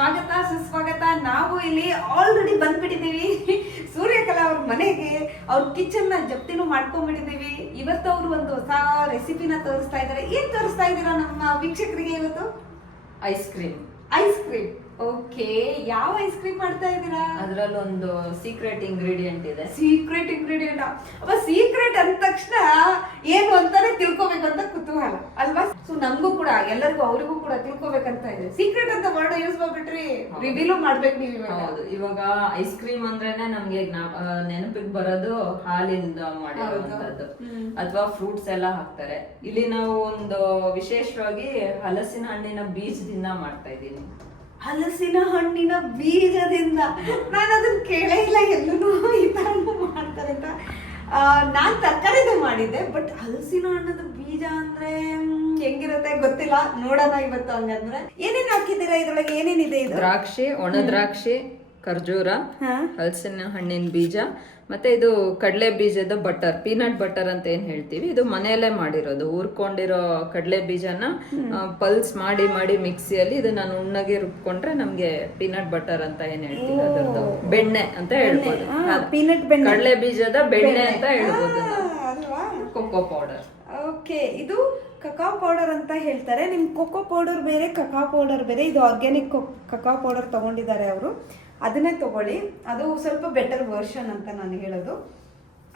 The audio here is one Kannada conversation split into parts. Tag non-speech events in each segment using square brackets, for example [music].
ಸ್ವಾಗತ ಸುಸ್ವಾಗತ. ನಾವು ಇಲ್ಲಿ ಆಲ್ರೆಡಿ ಬಂದ್ಬಿಟ್ಟಿದ್ದೀವಿ. ಸೂರ್ಯಕಲಾ ಅವ್ರ ಮನೆಗೆ ಅವ್ರ ಕಿಚನ್ನ ಜಪ್ತಿನೂ ಮಾಡ್ಕೊಂಡ್ಬಿಟ್ಟಿದ್ದೀವಿ. ಇವತ್ತು ಅವರು ಒಂದು ಹೊಸ ರೆಸಿಪಿನ ತೋರಿಸ್ತಾ ಇದ್ದಾರೆ. ಏನ್ ತೋರಿಸ್ತಾ ಇದ್ದೀರಾ ನಮ್ಮ ವೀಕ್ಷಕರಿಗೆ ಇವತ್ತು? Ice cream ice cream okay ಯಾವ ಐಸ್ ಕ್ರೀಮ್ ಮಾಡ್ತಾ ಇದ್ದೀರಾ? ಅದ್ರಲ್ಲೊಂದು ಸೀಕ್ರೆಟ್ ಇಂಗ್ರೀಡಿಯೆಂಟ್ ಇದೆ. ಸೀಕ್ರೆಟ್ ಇಂಗ್ರೀಡಿಯಂಟ್ ಅಪ್ಪ ಸೀಕ್ರೆಟ್ ಅಂದ ತಕ್ಷಣ ಏನು ಅಂತಾನೆ ತಿಳ್ಕೊಬೇಕಂತ ಕುತೂಹಲ ಅಲ್ವಾ ಸೊ ನಮಗೂ ಕೂಡ ಎಲ್ಲರಿಗೂ ಅವರಿಗೂ ಕೂಡ ತಿಳ್ಕೊಬೇಕಂತ ಇದೆ. ಸೀಕ್ರೆಟ್ ಅಂತ ವರ್ಡ್ ಯೂಸ್ ಮಾಡ್ಬಿಟ್ರಿ. ರಿವೀಲು ಮಾಡ್ಬೇಕು ನೀವು ಇವಾಗ. ಹೌದು. ಇವಾಗ ಐಸ್ ಕ್ರೀಮ್ ಅಂದ್ರೇನೆ ನಮ್ಗೆ ನೆನಪಿಗೆ ಬರೋದು ಹಾಲಿಂದ ಮಾಡಿರುವಂತದ್ದು ಹ್ಮ್. ಅಥವಾ ಫ್ರೂಟ್ಸ್ ಎಲ್ಲ ಹಾಕ್ತಾರೆ. ಇಲ್ಲಿ ನಾವು ಒಂದು ವಿಶೇಷವಾಗಿ ಹಲಸಿನ ಹಣ್ಣಿನ ಬೀಜದಿಂದ ಮಾಡ್ತಾ ಇದ್ದೀನಿ. ಹಲಸಿನ ಹಣ್ಣಿನ ಬೀಜದಿಂದ? ನಾನು ಅದನ್ನ ಕೇಳೇ ಇಲ್ಲ ಎಲ್ಲೂ ಈ ತರ ಮಾಡ್ತಾರೆ ಅಂತ. ನಾನ್ ತರಕಾರಿದು ಮಾಡಿದ್ದೆ ಬಟ್ ಹಲಸಿನ ಹಣ್ಣದ ಬೀಜ ಅಂದ್ರೆ ಹೆಂಗಿರುತ್ತೆ ಗೊತ್ತಿಲ್ಲ ನೋಡೋಣ ಇವತ್ತು ಹಂಗಂದ್ರೆ ಏನೇನ್ ಹಾಕಿದ್ದೀರಾ ಇದ್ರೊಳಗೆ? ಏನೇನಿದೆ ಇದು ದ್ರಾಕ್ಷಿ ಒಣ ದ್ರಾಕ್ಷಿ ಖರ್ಜೂರ ಹಲಸಿನ ಹಣ್ಣಿನ ಬೀಜ ಮತ್ತೆ ಇದು ಕಡಲೆ ಬೀಜದ ಬಟರ್ ಪೀನಟ್ ಬಟರ್ ಅಂತ ಏನ್ ಹೇಳ್ತೀವಿ. ಇದು ಮನೆಯಲ್ಲೇ ಮಾಡಿರೋದು. ಹುರ್ಕೊಂಡಿರೋ ಕಡಲೆ ಬೀಜನ ಪಲ್ಸ್ ಮಾಡಿ ಮಾಡಿ ಮಿಕ್ಸಿಯಲ್ಲಿ ಇದನ್ನ ಉಣ್ಣಗೆ ರುಬ್ಕೊಂಡ್ರೆ ನಮ್ಗೆ ಪೀನಟ್ ಬಟರ್ ಅಂತ ಏನ್ ಹೇಳ್ತೀವಿ ಅದರದ್ದು. ಬೆಣ್ಣೆ ಅಂತ ಹೇಳ್ಬೋದು. ಪೀನಟ್ ಕಡಲೆ ಬೀಜದ ಬೆಣ್ಣೆ ಅಂತ ಹೇಳ್ಬೋದು. Cocoa powder. ಓಕೆ ಇದು? ಕಕಾವ್ ಪೌಡರ್ ಅಂತ ಹೇಳ್ತಾರೆ. ನಿಮ್ಮ ಕೊಕೋ ಪೌಡರ್ ಬೇರೆ ಕಕಾವ್ ಪೌಡರ್ ಬೇರೆ ಇದು ಆರ್ಗ್ಯಾನಿಕ್ ಕಕಾವ್ ಪೌಡರ್ ತಗೊಂಡಿದ್ದಾರೆ ಅವರು. ಅದನ್ನೇ ತಗೊಳ್ಳಿ. ಅದು ಸ್ವಲ್ಪ ಬೆಟರ್ ವರ್ಷನ್ ಅಂತ ನಾನು ಹೇಳೋದು.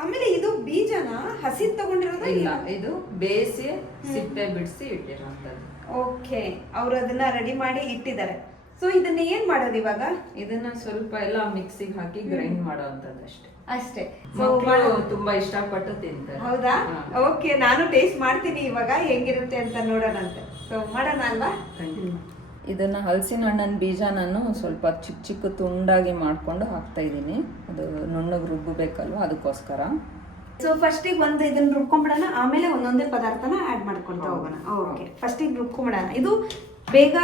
ಆಮೇಲೆ ಇದು ಬೀಜನ ಹಸಿ ತಗೊಂಡಿರೋದು ಇಲ್ಲ ಇದು ಬೇಯಿಸಿ ಸಿಪ್ಪೆ ಬಿಡಿಸಿ ಇಟ್ಟಿರೋಂಥದ್ದು. ಓಕೆ ಅವರು ಅದನ್ನ ರೆಡಿ ಮಾಡಿ ಇಟ್ಟಿದ್ದಾರೆ. ಸೊ ಇದನ್ನ ಏನ್ ಮಾಡೋದು ಇವಾಗ? ಇದನ್ನ ಸ್ವಲ್ಪ ಎಲ್ಲ ಮಿಕ್ಸಿಗೆ ಹಾಕಿ ಗ್ರೈಂಡ್ ಮಾಡೋವಂಥದ್ದು ಅಷ್ಟೇ ಅಷ್ಟೇ. ಮಕ್ಕಳು ತುಂಬಾ ಇಷ್ಟಪಟ್ಟು ತಿಂತಾರೆ. ಹೌದಾ? ಓಕೆ ನಾನು ಟೇಸ್ಟ್ ಮಾಡ್ತೀನಿ ಇವಾಗ ಹೆಂಗಿರುತ್ತೆ ಅಂತ ನೋಡೋಣ ಅಂತ ಸೊ ಮಾಡೋಣ ಅಲ್ವಾ? ಇದನ್ನ ಹಲಸಿನ ಹಣ್ಣಿನ ಬೀಜ ನಾನು ಸ್ವಲ್ಪ ಚಿಕ್ಕ ಚಿಕ್ಕ ತುಂಡಾಗಿ ಮಾಡ್ಕೊಂಡು ಹಾಕ್ತಾ ಇದ್ದೀನಿ. ಅದು ನುಣ್ಣಗೆ ರುಬ್ಬಬೇಕಲ್ವ ಅದಕ್ಕೋಸ್ಕರ. ಸೊ ಫಸ್ಟಿಗೆ ಒಂದು ಇದನ್ನ ರುಬ್ಕೊಂಬಿಡೋಣ ಆಮೇಲೆ ಒಂದೊಂದೇ ಪದಾರ್ಥನ ಆಡ್ ಮಾಡ್ಕೊಳ್ತಾ ಹೋಗೋಣ. ಓಕೆ ಫಸ್ಟಿಗೆ ರುಬ್ಕೊಂಬಿಡೋಣ. ಇದು ಬೇಗ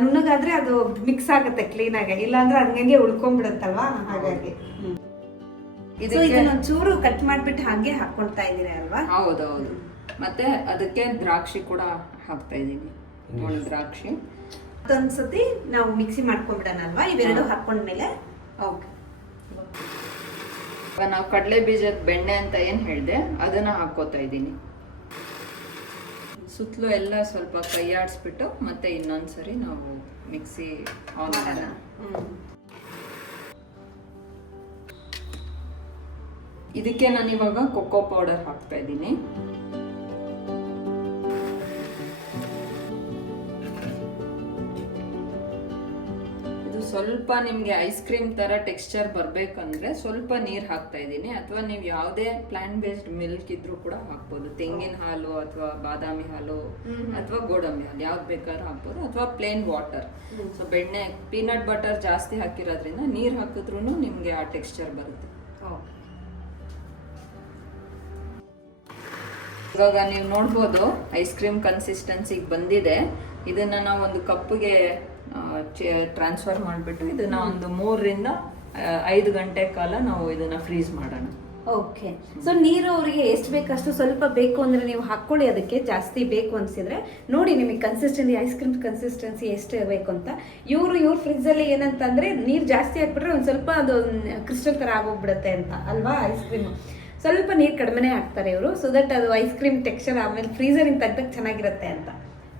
ನುಣ್ಣಗಾದ್ರೆ ಅದು ಮಿಕ್ಸ್ ಆಗುತ್ತೆ ಕ್ಲೀನ್ ಆಗಿ. ಇಲ್ಲಾಂದ್ರೆ ಹಂಗಂಗೆ ಉಳ್ಕೊಂಡ್ಬಿಡುತ್ತಲ್ವಾ ಹಾಗಾಗಿ. ಚೂರು ಕಟ್ ಮಾಡ್ಬಿಟ್ಟು ಹಾಗೆ ಹಾಕೊಳ್ತಾ ಇದೀರ ಅಲ್ವಾ? ಹೌದೌದು. ಮತ್ತೆ ಅದಕ್ಕೆ ದ್ರಾಕ್ಷಿ ಕೂಡ ಹಾಕ್ತಾ ಇದ್ದೀನಿ. ಒಣ ದ್ರಾಕ್ಷಿ. ಮತ್ತೊಂದ್ಸತಿ ನಾವು ಮಿಕ್ಸಿ ಮಾಡ್ಕೊಂಡ್ಬಿಡೋಣ ಅಲ್ವಾ? ಇವೆರಡು ಹಾಕೊಂಡ್ಮೇಲೆ? ಓಕೆ. ನಾವು ಕಡಲೆ ಬೀಜದ ಬೆಣ್ಣೆ ಅಂತ ಏನ್ ಹೇಳಿದೆ ಅದನ್ನ ಹಾಕೋತಾ ಇದ್ದೀನಿ. ಸುತ್ತಲೂ ಎಲ್ಲ ಸ್ವಲ್ಪ ಕೈ ಆಡಿಸ್ಬಿಟ್ಟು ಮತ್ತೆ ಇನ್ನೊಂದ್ಸರಿ ನಾವು ಮಿಕ್ಸಿ ಆನ್ ಮಾಡೋಣ. ಇದಕ್ಕೆ ನಾನು ಇವಾಗ ಕೊಕ್ಕೋ ಪೌಡರ್ ಹಾಕ್ತಾ ಇದ್ದೀನಿ. ಇದು ಸ್ವಲ್ಪ ನಿಮಗೆ ಐಸ್ ಕ್ರೀಮ್ ತರ ಟೆಕ್ಸ್ಚರ್ ಬರಬೇಕಂದ್ರೆ ಸ್ವಲ್ಪ ನೀರು ಹಾಕ್ತಾ ಇದ್ದೀನಿ. ಅಥವಾ ನೀವು ಯಾವುದೇ ಪ್ಲಾಂಟ್ ಬೇಸ್ಡ್ ಮಿಲ್ಕ್ ಇದ್ರೂ ಕೂಡ ಹಾಕ್ಬೋದು. ತೆಂಗಿನ ಹಾಲು ಅಥವಾ ಬಾದಾಮಿ ಹಾಲು ಅಥವಾ ಗೋಡಂಬಿ ಹಾಲು ಯಾವ್ದು ಬೇಕಾದ್ರೂ ಹಾಕ್ಬೋದು. ಅಥವಾ ಪ್ಲೇನ್ ವಾಟರ್ ಸೊ ಬೆಣ್ಣೆ ಪೀನಟ್ ಬಟರ್ ಜಾಸ್ತಿ ಹಾಕಿರೋದ್ರಿಂದ ನೀರು ಹಾಕಿದ್ರು ನಿಮಗೆ ಆ ಟೆಕ್ಸ್ಚರ್ ಬರುತ್ತೆ. ಇವಾಗ ನೀವು ನೋಡ್ಬೋದು ಐಸ್ ಕ್ರೀಮ್ ಕನ್ಸಿಸ್ಟೆನ್ಸಿಗೆ ಬಂದಿದೆ. ಇದನ್ನ ನಾವು ಒಂದು ಕಪ್ಗೆ ಟ್ರಾನ್ಸ್ಫರ್ ಮಾಡಿಬಿಟ್ಟು ಇದನ್ನ ಒಂದು ಮೂರರಿಂದ ಐದು ಗಂಟೆ ಕಾಲ ನಾವು ಇದನ್ನ ಫ್ರೀಸ್ ಮಾಡೋಣ. ಓಕೆ. ಸೊ ನೀರು ಅವರಿಗೆ ಎಷ್ಟು ಬೇಕಷ್ಟು ಸ್ವಲ್ಪ ಬೇಕು ಅಂದ್ರೆ ನೀವು ಹಾಕೊಳ್ಳಿ ಅದಕ್ಕೆ ಜಾಸ್ತಿ ಬೇಕು ಅನ್ಸಿದ್ರೆ. ನೋಡಿ ನಿಮಗೆ ಕನ್ಸಿಸ್ಟೆನ್ಸಿ ಐಸ್ ಕ್ರೀಮ್ ಕನ್ಸಿಸ್ಟೆನ್ಸಿ ಎಷ್ಟು ಬೇಕು ಅಂತ. ಇವರು ಇವ್ರ ಫ್ರಿಜ್ ಅಲ್ಲಿ ಏನಂತಂದ್ರೆ ನೀರು ಜಾಸ್ತಿ ಹಾಕ್ಬಿಟ್ರೆ ಒಂದ್ ಸ್ವಲ್ಪ ಅದು ಕ್ರಿಸ್ಟಲ್ ತರ ಆಗೋಗ್ಬಿಡುತ್ತೆ ಅಂತ ಅಲ್ವಾ ಐಸ್ ಕ್ರೀಮ್ ಸ್ವಲ್ಪ ನೀರು ಕಡಿಮೆನೇ ಹಾಕ್ತಾರೆ ಇವರು. ಸೊ ದಟ್ ಅದು ಐಸ್ ಕ್ರೀಮ್ ಟೆಕ್ಸ್ಚರ್ ಆಮೇಲೆ ಫ್ರೀಸರಿಂದ ತೆಗ್ದಕ್ಕೆ ಚೆನ್ನಾಗಿರುತ್ತೆ ಅಂತ.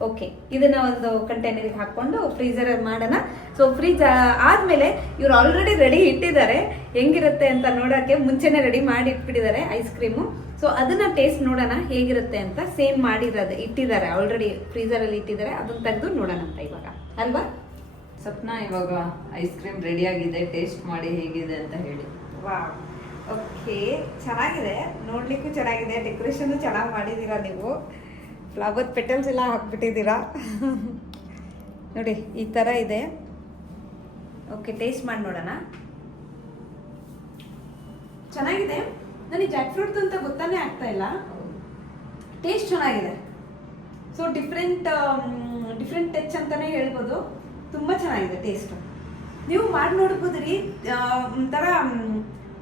ಓಕೆ ಇದನ್ನ ಒಂದು ಕಂಟೈನರ್ಗೆ ಹಾಕೊಂಡು ಫ್ರೀಸರ್ ಮಾಡೋಣ. ಸೊ ಫ್ರೀಜ್ ಆದ್ಮೇಲೆ ಇವ್ರು ಆಲ್ರೆಡಿ ರೆಡಿ ಇಟ್ಟಿದ್ದಾರೆ. ಹೆಂಗಿರುತ್ತೆ ಅಂತ ನೋಡೋಕೆ ಮುಂಚೆನೆ ರೆಡಿ ಮಾಡಿ ಇಟ್ಬಿಟ್ಟಿದ್ದಾರೆ ಐಸ್ ಕ್ರೀಮು ಸೊ ಅದನ್ನ ಟೇಸ್ಟ್ ನೋಡೋಣ ಹೇಗಿರುತ್ತೆ ಅಂತ. ಸೇಮ್ ಮಾಡಿರೋದು ಇಟ್ಟಿದ್ದಾರೆ. ಆಲ್ರೆಡಿ ಫ್ರೀಸರ್ ಅಲ್ಲಿ ಇಟ್ಟಿದ್ದಾರೆ. ಅದನ್ನ ತೆಗೆದು ನೋಡೋಣ ಅಂತ ಇವಾಗ. ಅಲ್ವಾ? ಸಪ್ನ ಇವಾಗ ಐಸ್ ಕ್ರೀಮ್ ರೆಡಿ ಆಗಿದೆ. ಟೇಸ್ಟ್ ಮಾಡಿ ಹೇಗಿದೆ ಅಂತ ಹೇಳಿ. ವಾ ಓಕೆ ಚೆನ್ನಾಗಿದೆ. ನೋಡ್ಲಿಕ್ಕೂ ಚೆನ್ನಾಗಿದೆ. ಡೆಕೋರೇಷನ್ ಚೆನ್ನಾಗಿ ಮಾಡಿದ್ದೀರಾ ನೀವು? ಫ್ಲವರ್ ಪೆಟಲ್ಸ್ ಎಲ್ಲ ಹಾಕ್ಬಿಟ್ಟಿದ್ದೀರಾ? ನೋಡಿ, ಈ ಥರ ಇದೆ. ಓಕೆ ಟೇಸ್ಟ್ ಮಾಡಿ ನೋಡೋಣ. ಚೆನ್ನಾಗಿದೆ. ನನಗೆ ಜಾಕ್ ಫ್ರೂಟ್ ಅಂತ ಗೊತ್ತಾನೆ ಆಗ್ತಾ ಇಲ್ಲ. ಟೇಸ್ಟ್ ಚೆನ್ನಾಗಿದೆ. ಸೊ ಡಿಫ್ರೆಂಟ್ ಡಿಫ್ರೆಂಟ್ ಟಚ್ ಅಂತಾನೆ ಹೇಳ್ಬೋದು. ತುಂಬ ಚೆನ್ನಾಗಿದೆ ಟೇಸ್ಟ್ ನೀವು ಮಾಡಿ ನೋಡ್ಬೋದು ರೀ ಒಂಥರ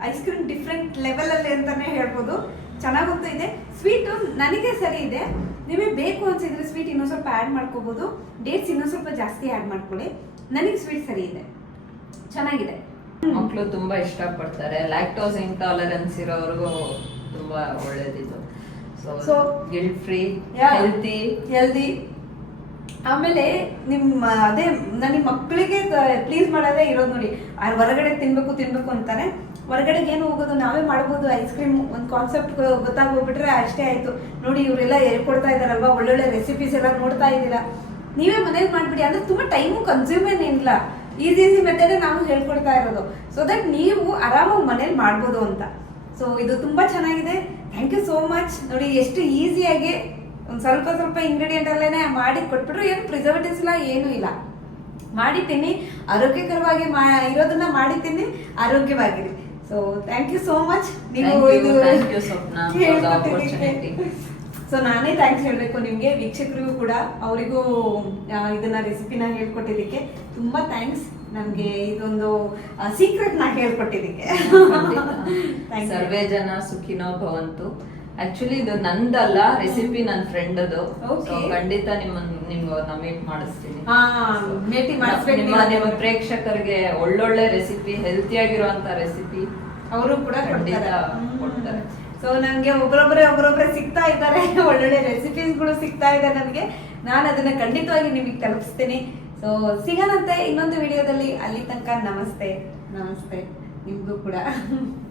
ಐಸ್ ಕ್ರೀಮ್ ಡಿಫ್ರೆಂಟ್ ಲೆವೆಲಲ್ಲಿ ಅಂತಾನೆ ಹೇಳ್ಬೋದು. ಚೆನ್ನಾಗಂತೂ ಇದೆ. ಸ್ವೀಟು ನನಗೆ ಸರಿ ಇದೆ. ನಿಮಗೆ ಬೇಕು ಅನ್ಸಿದ್ರೆ ಸ್ವೀಟ್ ಇನ್ನೊಂದು ಸ್ವಲ್ಪ ಆ್ಯಡ್ ಮಾಡ್ಕೋಬೋದು. ಡೇಟ್ಸ್ ಇನ್ನೊಂದು ಸ್ವಲ್ಪ ಜಾಸ್ತಿ ಆ್ಯಡ್ ಮಾಡ್ಕೊಳ್ಳಿ. ನನಗೆ ಸ್ವೀಟ್ ಸರಿ ಇದೆ. ಚೆನ್ನಾಗಿದೆ. ಮಕ್ಕಳು ತುಂಬಾ ಇಷ್ಟಪಡ್ತಾರೆ. ಲ್ಯಾಕ್ಟೋಸ್ ಇಂಟಾಲರೆನ್ಸ್ ಇರೋರ್ಗು ತುಂಬಾ ಒಳ್ಳೇದಿದು. So guilt free. Healthy healthy ಆಮೇಲೆ ನಿಮ್ಮ ಅದೇ ನನಗೆ ಮಕ್ಕಳಿಗೆ ಪ್ಲೀಸ್ ಮಾಡೋದೇ ಇರೋದು ನೋಡಿ. ಆ ಹೊರಗಡೆ ತಿನ್ಬೇಕು ತಿನ್ಬೇಕು ಅಂತಾರೆ ಹೊರಗಡೆಗೆ ಏನು ಹೋಗೋದು, ನಾವೇ ಮಾಡ್ಬೋದು ಐಸ್ ಕ್ರೀಮ್ ಒಂದು ಕಾನ್ಸೆಪ್ಟ್ ಗೊತ್ತಾಗೋಗ್ಬಿಟ್ರೆ ಅಷ್ಟೇ ಆಯ್ತು. ನೋಡಿ ಇವರೆಲ್ಲ ಹೇಳ್ಕೊಡ್ತಾ ಇದಾರಲ್ವಾ ಒಳ್ಳೊಳ್ಳೆ ರೆಸಿಪೀಸ್ ಎಲ್ಲ ನೋಡ್ತಾ ಇದ್ದೀರಾ. ನೀವೇ ಮನೇಲಿ ಮಾಡ್ಬಿಡಿ, ಅಂದ್ರೆ ತುಂಬಾ ಟೈಮು ಕನ್ಸ್ಯೂಮ್ ಏನಿಲ್ಲ ಈಸಿ ಈಸಿ ಮೆಥಡ್ ನಾವು ಹೇಳ್ಕೊಡ್ತಾ ಇರೋದು. ಸೊ ದಟ್ ನೀವು ಆರಾಮಾಗಿ ಮನೇಲಿ ಮಾಡ್ಬೋದು ಅಂತ. ಸೊ ಇದು ತುಂಬಾ ಚೆನ್ನಾಗಿದೆ. ಥ್ಯಾಂಕ್ ಯು ಸೋ ಮಚ್ ನೋಡಿ ಎಷ್ಟು ಈಸಿಯಾಗಿ ಒಂದು ಸ್ವಲ್ಪ ಸ್ವಲ್ಪ ಇಂಗ್ರೀಡಿಯೆಂಟ್ ಅಲ್ಲೇನೆ ಮಾಡಿ ಕೊಟ್ಬಿಟ್ರು, ಏನು ಪ್ರಿಸರ್ವೇಟಿವ್ಸ್ ಇಲ್ಲ ಏನೂ ಇಲ್ಲ. ಮಾಡಿ ತಿನ್ನಿ ಆರೋಗ್ಯಕರವಾಗಿ ಮಾ, ಇರೋದನ್ನ ಮಾಡಿ ತಿನ್ನಿ ಆರೋಗ್ಯವಾಗಿರಿ. So thank you so much ನೀವು ಇದು. ಸೊ ನಾನೇ ಥ್ಯಾಂಕ್ಸ್ ಹೇಳಬೇಕು ನಿಮಗೆ ವೀಕ್ಷಕರಿಗೂ ಕೂಡ ಅವರಿಗೂ ಇದನ್ನ ರೆಸಿಪಿನ ಹೇಳ್ಕೊಟ್ಟಿದ್ದಕ್ಕೆ. ತುಂಬಾ ಥ್ಯಾಂಕ್ಸ್ ನಮಗೆ ಇದೊಂದು ಸೀಕ್ರೆಟ್ನ ಹೇಳ್ಕೊಟ್ಟಿದ್ದಕ್ಕೆ. [laughs] ಸರ್ವೇ ಜನ ಸುಖಿನೋ ಭವಂತು. ಆಕ್ಚುಲಿ ಇದು ನಂದಲ್ಲ ರೆಸಿಪಿ ನನ್ನ ಫ್ರೆಂಡ್ ಅದು. ಖಂಡಿತ ನಿಮ್ಮ ನಿಮ್ಗೆ ಮೀಟ್ ಮಾಡಿಸ್ತೀನಿ. ಹಾ ಭೇಟಿ ನಿಮ್ಮ ನಿಮ್ಮ ಪ್ರೇಕ್ಷಕರಿಗೆ ಒಳ್ಳೊಳ್ಳೆ ರೆಸಿಪಿ ಹೆಲ್ತಿ ಆಗಿರುವಂತ ರೆಸಿಪಿ ಅವರು ಕೂಡ ಖಂಡಿತ ಕೊಡ್ತಾರೆ. ಸೊ ನನಗೆ ಒಬ್ಬರೊಬ್ಬರೇ ಒಬ್ಬರೊಬ್ಬರೇ ಸಿಗ್ತಾ ಇದ್ದಾರೆ. [laughs] ಒಳ್ಳೊಳ್ಳೆ ರೆಸಿಪೀಸ್ಗಳು ಸಿಗ್ತಾ ಇದೆ ನನಗೆ. ನಾನು ಅದನ್ನ ಖಂಡಿತವಾಗಿ ನಿಮಗೆ ತಲುಪಿಸ್ತೀನಿ. ಸೊ ಸಿಗೋಣಂತೆ ಇನ್ನೊಂದು ವಿಡಿಯೋದಲ್ಲಿ ಅಲ್ಲಿ ತನಕ ನಮಸ್ತೆ. ನಮಸ್ತೆ. ನಿಮಗೂ ಕೂಡ. [laughs]